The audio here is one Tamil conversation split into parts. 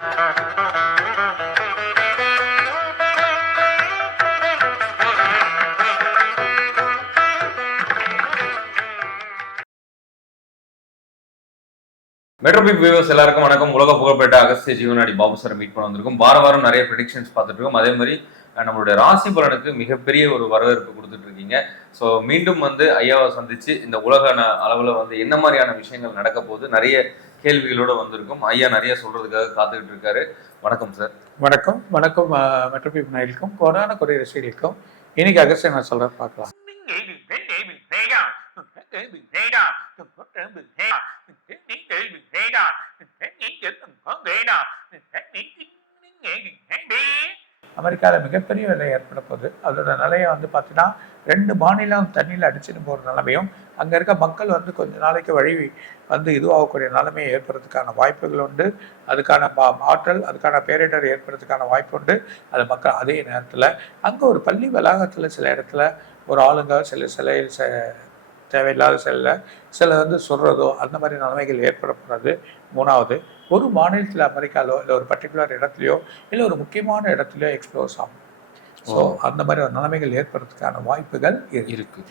மெட்ரோபிக் வியூவர்ஸ் எல்லாருக்கும் வணக்கம். உலக புகழ்பெற்ற அகஸ்திய ஜீவனாடி பாபு சார் மீட் பண்ண வந்திருக்கும். வார வாரம் நிறைய ப்ரெடிக்ஷன்ஸ் பார்த்துட்டு இருக்கோம். அதே மாதிரி நம்மளுடைய ராசி பலனுக்கு மிகப்பெரிய ஒரு வரவேற்பு கொடுத்துட்டு இருக்கீங்க. ஸோ மீண்டும் வந்து ஐயாவை சந்திச்சு இந்த உலக அளவில் வந்து என்ன மாதிரியான விஷயங்கள் நடக்க போகுது நிறைய கேள்விகளோட வந்திருக்கும். ஐயா நிறைய சொல்றதுக்காக காத்துக்கிட்டு இருக்காரு. வணக்கம் சார். வணக்கம். வணக்கம் மெட்ரோபி நாயலுக்கும் கொரோனா கொரிய ரசிகர்களுக்கும் இன்னைக்கு அகஸ்டியன் நான் சொல்றேன் பார்க்கலாம். அமெரிக்காவில் மிகப்பெரிய விலை ஏற்பட போகுது. அதோட நிலையை வந்து பார்த்தீங்கன்னா ரெண்டு மாநிலம் தண்ணியில் அடிச்சுட்டு போகிற நிலைமையும் அங்கே இருக்க மக்கள் வந்து கொஞ்ச நாளைக்கு வழி வந்து இதுவாகக்கூடிய நிலைமையை ஏற்படுறதுக்கான வாய்ப்புகள் உண்டு. அதுக்கான மா- ஆற்றல் அதுக்கான பேரிடர் ஏற்படுறதுக்கான வாய்ப்பு உண்டு. அது மக்கள் அதே நேரத்தில் அங்கே ஒரு பள்ளி வளாகத்தில் சில இடத்துல ஒரு ஆளுங்க சில சிலையில் ச- தேவையில்லாத சில சில வந்து சொல்கிறதோ அந்த மாதிரி நிலைமைகள் ஏற்பட போகிறது மூணாவது ஒரு மாநிலத்தில் அமெரிக்காலோ இல்லை ஒரு பர்டிகுலர் இடத்துலையோ இல்லை ஒரு முக்கியமான இடத்துலையோ எக்ஸ்ப்ளோர்ஸ் ஆகும். ஸோ அந்த மாதிரி ஒரு நிலைமைகள் ஏற்படுறதுக்கான வாய்ப்புகள் இருக்கு.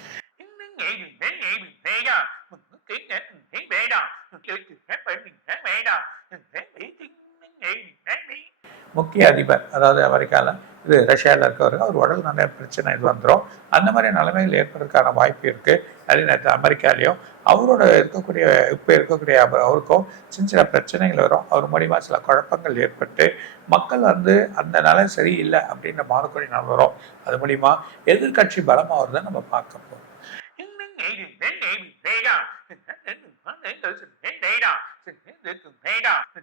முக்கிய அதிபர் அதாவது அமெரிக்காவில் இது ரஷ்யாவில் இருக்கவர் அவர் உடல் நிறைய பிரச்சனை இது வந்துடும் அந்த மாதிரி நிலைமைகள் ஏற்படுறதுக்கான வாய்ப்பு இருக்குது அதே நேரத்தில் அமெரிக்காலையும் அவரோட இருக்கக்கூடிய இப்போ இருக்கக்கூடிய அவருக்கும் சின்ன சின்ன பிரச்சனைகள் வரும். அவர் மூலியமாக சில குழப்பங்கள் ஏற்பட்டு மக்கள் வந்து அந்த நிலை சரியில்லை அப்படின்ற மாறக்கூடிய நாள் வரும் அது மூலிமா எதிர்க்கட்சி பலமாக வருதை நம்ம பார்க்க போகிறோம்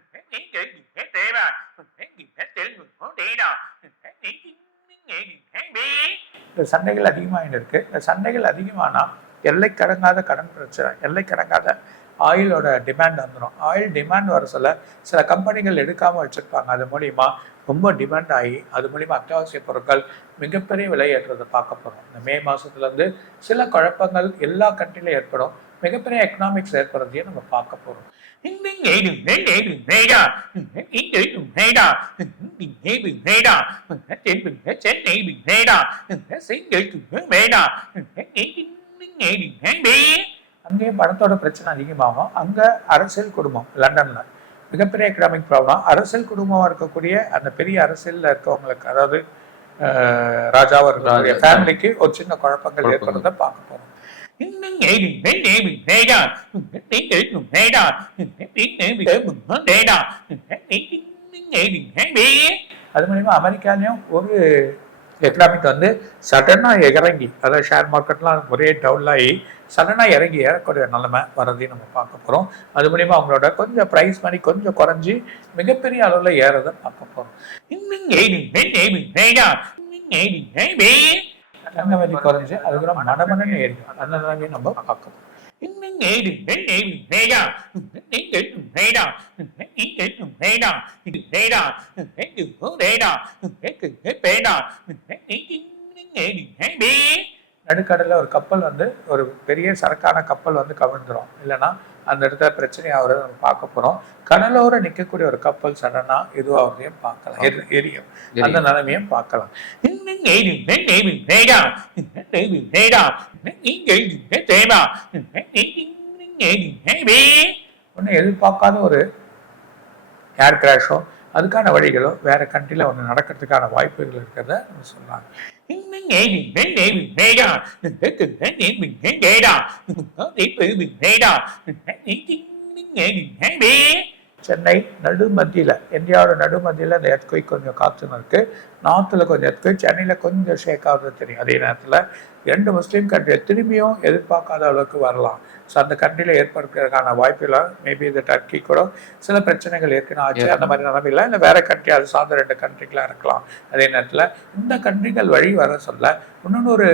சண்டைகள் அதிகமாகிட்டு இருக்கு இந்த சண்டைகள் அதிகமானால் எல்லை கடங்காத கடன் பிரச்சனை எல்லை கடங்காத ஆயிலோட டிமாண்ட் வந்துடும் ஆயில் டிமாண்ட் வர சொல்ல சில கம்பெனிகள் எடுக்காமல் வச்சுருப்பாங்க. அது மூலிமா ரொம்ப டிமாண்ட் ஆகி அது மூலிமா அத்தியாவசிய பொருட்கள் மிகப்பெரிய விலை ஏற்றதை பார்க்க போகிறோம் இந்த மே மாதத்துலேருந்து சில குழப்பங்கள் எல்லா கண்ட்ரிலையும் ஏற்படும். மிகப்பெரிய எக்கனாமிக்ஸ் ஏற்படுறதையும் நம்ம பார்க்க போகிறோம் அங்கேயும் பணத்தோட பிரச்சனை அதிகமாகும் அங்கே அரசியல் குடும்பம் லண்டன்ல மிகப்பெரிய எக்கனாமிக் ப்ராப்ளம் அரசியல் குடும்பமாக இருக்கக்கூடிய அந்த பெரிய அரசியலில் இருக்கவங்களுக்கு அதாவது அஹ், ராஜாவா இருக்கக்கூடிய. ஃபேமிலிக்கு ஒரு சின்ன குழப்பங்கள். ஏற்படுறதை பார்க்க போறோம் அது மூலியமா அமெரிக்காலையும் ஒரு எக்கனாமிக் வந்து சடனாக இறங்கி அதாவது ஷேர் மார்க்கெட்லாம் ஒரே டவுன் ஆகி சடனாக இறங்கி ஏறக்கூடிய நிலைமை வரதையும் நம்ம பார்க்க போகிறோம் அது மூலியமா அவங்களோட கொஞ்சம் ப்ரைஸ் மணி கொஞ்சம் குறைஞ்சி மிகப்பெரிய அளவில் ஏறதை பார்க்க போகிறோம் தங்க விலை குறைஞ்சி அதுக்கப்புறம் மனமனன்னு ஏறிடும் அந்த நிலைமையை நம்ம பார்க்கணும் போகிறோம் நடுக்கடலில் ஒரு கப்பல் வந்து ஒரு பெரிய சரக்கான கப்பல் வந்து கவிழ்ந்துரும். இல்லைன்னா அந்த இடத்துல பிரச்சனை ஆகுறத நம்ம பார்க்க போகிறோம் கடலோர நிற்கக்கூடிய ஒரு கப்பல் சடனாக இதுவாகிறதையும் பார்க்கலாம். எரி- எரியும். அந்த நிலைமையும் பார்க்கலாம். ஒன்றும் எதிர்பார்க்காத ஒரு ஏர் கிராஷோ அதுக்கான வழிகளோ வேற கண்ட்ரியில் ஒன்று நடக்கிறதுக்கான வாய்ப்புகள் இருக்கிறத நம்ம சொல்லலாம் சென்னை நடுமத்தியில் இந்தியாவோட நடுமத்தியில் அந்த எர்த்குயிக் கொஞ்சம் காற்று இருக்கு. நார்த்தில் கொஞ்சம் எர்த்குயிக் சென்னையில் கொஞ்சம் ஷேக் ஆகுறது தெரியும். அதே நேரத்தில் ரெண்டு முஸ்லீம் கண்ட்ரி திரும்பியும் எதிர்பார்க்காத அளவுக்கு வரலாம். ஸோ அந்த கண்ட்ரியில் ஏற்படுறதுக்கான வாய்ப்புகள் மேபி இந்த டர்க்கி கூட சில பிரச்சனைகள் ஏற்கனவே ஆச்சு. அந்த மாதிரி நிலைமையில் இல்லை வேற கண்ட்ரி அது சார்ந்த ரெண்டு கண்ட்ரிக்கெலாம் இருக்கலாம். அதே நேரத்தில் இந்த கண்ட்ரிகள் வழி வர சொல்ல இன்னொன்று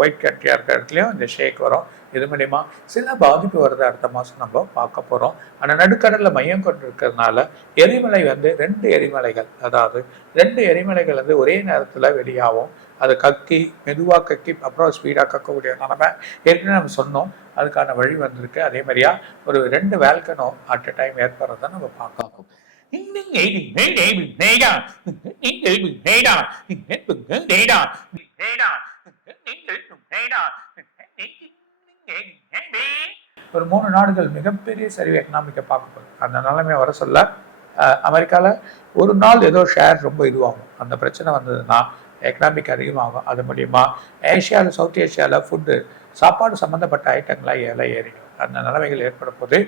ஒயிட் கண்ட்ரியாக இருக்கிற இடத்துலையும் இந்த ஷேக் வரும். இது மூலிமா சில பாதிப்பு வருது அடுத்த மாதம் நம்ம பார்க்க போகிறோம் ஆனால் நடுக்கடலில் மையம் கொண்டு இருக்கிறதுனால எரிமலை வந்து ரெண்டு எரிமலைகள் அதாவது ரெண்டு எரிமலைகள் வந்து ஒரே நேரத்தில் வெளியாகும். அதை கக்கி மெதுவாக கக்கி அப்புறம் ஸ்பீடாக கக்கக்கூடிய நிலமை ஏற்கனவே நம்ம சொன்னோம். அதுக்கான வழி வந்திருக்கு. அதே மாதிரியா ஒரு ரெண்டு வேல்கனோ அட் அ டைம் ஏற்படுறத நம்ம பார்க்கலாம். ஒரு மூணு நாடுகள் மிகப்பெரிய சரிவு எக்கனாமிக்கை பார்க்க போகுது. அந்த நிலைமை வர சொல்ல அமெரிக்காவில் ஒரு நாள் ஏதோ ஷேர் ரொம்ப இதுவாகும். அந்த பிரச்சனை வந்ததுன்னா எக்கனாமிக் அதிகமாகும் அது மூலியமா ஏஷியாவில் சவுத் ஏஷியாவில் ஃபுட்டு சாப்பாடு சம்மந்தப்பட்ட ஐட்டங்களாக ஏல ஏறிடும். அந்த நிலைமைகள் ஏற்பட போது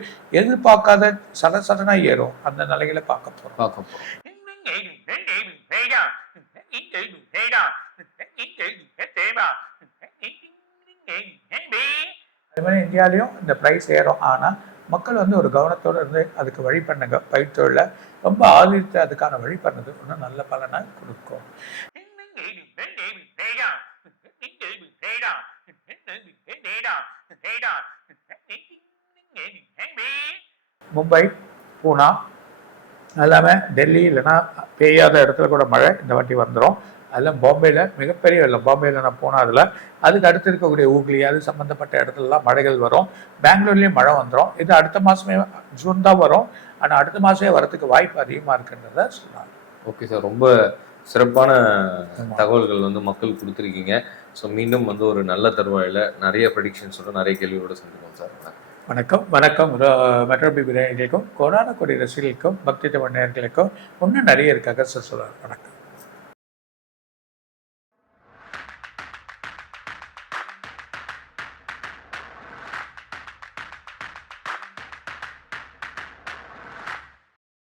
எதிர்பார்க்காத சட சடனாக ஏறும். அந்த நிலைகளை பார்க்க போகிறோம் பார்க்க அது மாதிரி இந்தியாலையும் இந்த ப்ரைஸ் ஏறும். ஆனால் மக்கள் வந்து ஒரு கவனத்தோடு இருந்து அதுக்கு வழி பண்ணுங்க பயிர்த்தொழில ரொம்ப ஆதரித்து அதுக்கான வழி பண்ணது இன்னும் நல்ல பலனை கொடுக்கும். மும்பை பூனா எல்லாமே டெல்லி இல்லைன்னா பெய்யாத இடத்துல கூட மழை இந்த வாட்டி வந்துடும் அதெல்லாம் பாம்பேயில் மிகப்பெரிய வெள்ளம். பாம்பேயில் நான் போனால் அதில். அதுக்கு அடுத்து இருக்கக்கூடிய ஊக்லி அது சம்மந்தப்பட்ட இடத்துலலாம் மழைகள் வரும். பெங்களூர்லேயும் மழை வந்துடும் இது அடுத்த மாதமே ஜூன் தான் வரும். ஆனால் அடுத்த மாதமே வரதுக்கு வாய்ப்பு அதிகமாக இருக்குன்றத சொன்னாங்க. Okay sir. ரொம்ப சிறப்பான தகவல்கள் வந்து மக்கள் கொடுத்துருக்கீங்க. ஸோ மீண்டும் வந்து ஒரு நல்ல தருவாயில நிறைய ப்ரெடிக்ஷன்ஸோட நிறைய கேள்வியோட சந்திப்போம் சார். வணக்கம். வணக்கம். மெட்ரோபி பிரியாணிகளுக்கும் கோடான கொடி ரசிகர்களுக்கும் பக்தி தமிழ் நேர்களுக்கும் இன்னும் நிறைய இருக்காக சொல்லுவார் வணக்கம்.